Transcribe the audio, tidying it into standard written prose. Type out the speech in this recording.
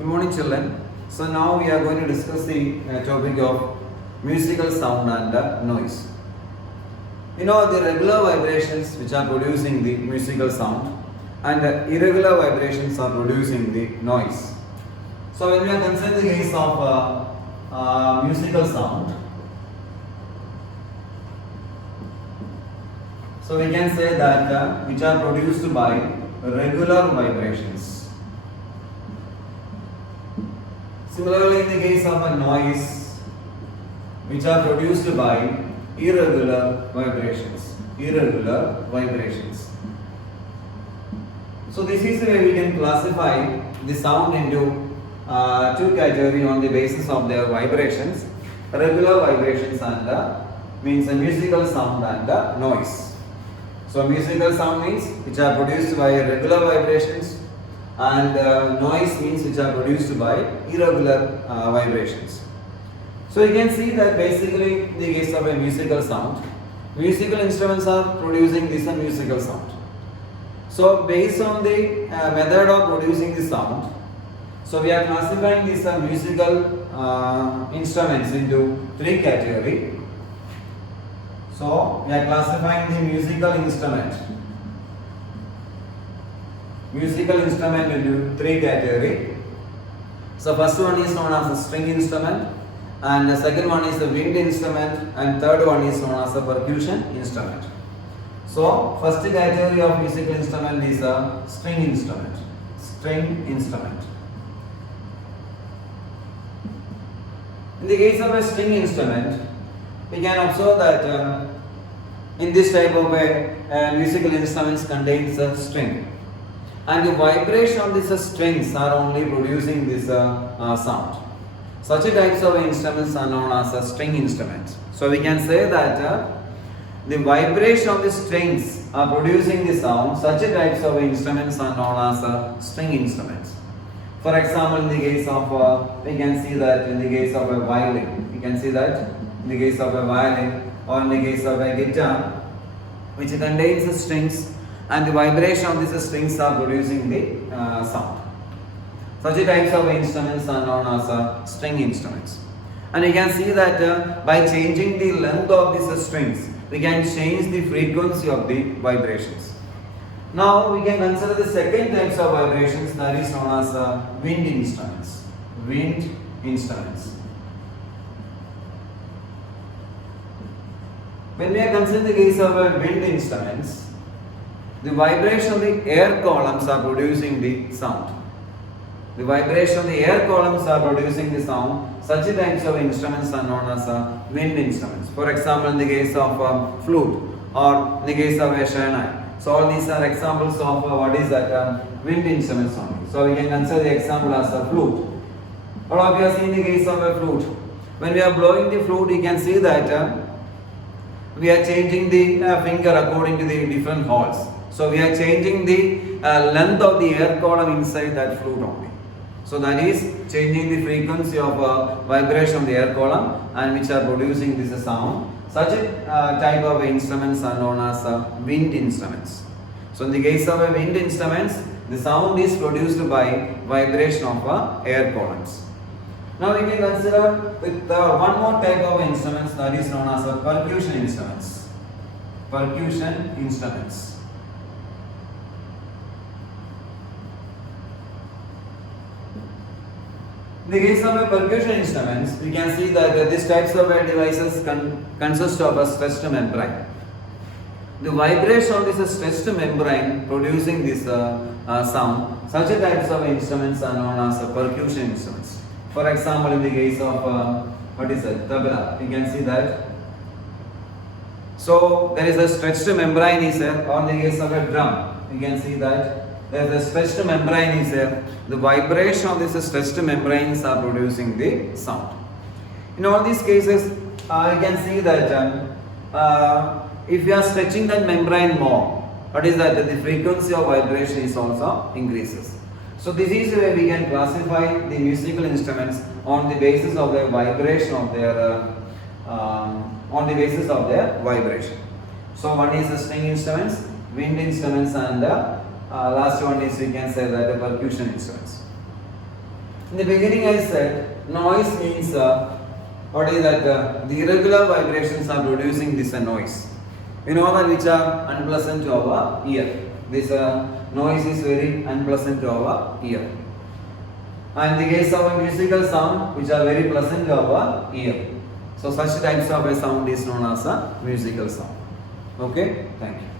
Good morning, children. So now we are going to discuss the topic of musical sound and noise. You know the regular vibrations which are producing the musical sound and irregular vibrations are producing the noise. So when we are considering the case of musical sound, so we can say that which are produced by regular vibrations. Similarly, in the case of a noise, which are produced by irregular vibrations. Irregular vibrations. So this is where we can classify the sound into two categories on the basis of their vibrations. Regular vibrations and means a musical sound and noise. So musical sound means which are produced by regular vibrations, and noise means which are produced by irregular vibrations. So you can see that basically in the case of a musical sound, musical instruments are producing this musical sound. So based on the method of producing the sound, so we are classifying these musical instruments into three categories. So we are classifying the musical instrument into three categories. So first one is known as a string instrument, and the second one is a wind instrument, and third one is known as a percussion instrument. So first category of musical instrument is a string instrument. String instrument. In the case of a string instrument, we can observe that in this type of a musical instruments contains a string, and the vibration of these strings are only producing this sound. Such types of instruments are known as string instruments. So we can say that the vibration of the strings are producing the sound. Such types of instruments are known as string instruments. For example, in the case of we can see that in the case of a violin, we can see that in the case of a violin or in the case of a guitar, which contains strings, and the vibration of these strings are producing the sound. Such types of instruments are known as string instruments. And you can see that by changing the length of these strings, we can change the frequency of the vibrations. Now we can consider the second types of vibrations, that is known as wind instruments. Wind instruments. When we are considering the case of wind instruments, the vibration of the air columns are producing the sound. The vibration of the air columns are producing the sound. Such types of instruments are known as wind instruments. For example, in the case of flute or in the case of a shehnai. So all these are examples of what is that wind instruments only. So we can consider the example as a flute. All of you have seen the case of a flute. When we are blowing the flute, you can see that we are changing the finger according to the different holes. So we are changing the length of the air column inside that flute only. So that is changing the frequency of vibration of the air column, and which are producing this sound. Such type of instruments are known as wind instruments. So in the case of wind instruments, the sound is produced by vibration of air columns. Now we can consider with one more type of instruments, that is known as percussion instruments. Percussion instruments. In the case of percussion instruments, we can see that these types of devices consist of a stretched membrane. The vibration of this stretched membrane producing this sound. Such types of instruments are known as percussion instruments. For example, in the case of tabla, you can see that. So there is a stretched membrane is there. Or in the case of a drum, you can see that there is a stretched membrane is there. The vibration of this stretched membranes are producing the sound. In all these cases, you can see that if you are stretching that membrane more, what is that? The frequency of vibration is also increases. So this is where we can classify the musical instruments on the basis of their vibration of their vibration. So one is the string instruments, wind instruments, and last one is, we can say that the percussion instruments. In the beginning I said noise means what is that? The irregular vibrations are producing this noise. You know that which are unpleasant to our ear. This noise is very unpleasant to our ear. And in the case of a musical sound, which are very pleasant to our ear. So such types of a sound is known as a musical sound. Okay, thank you.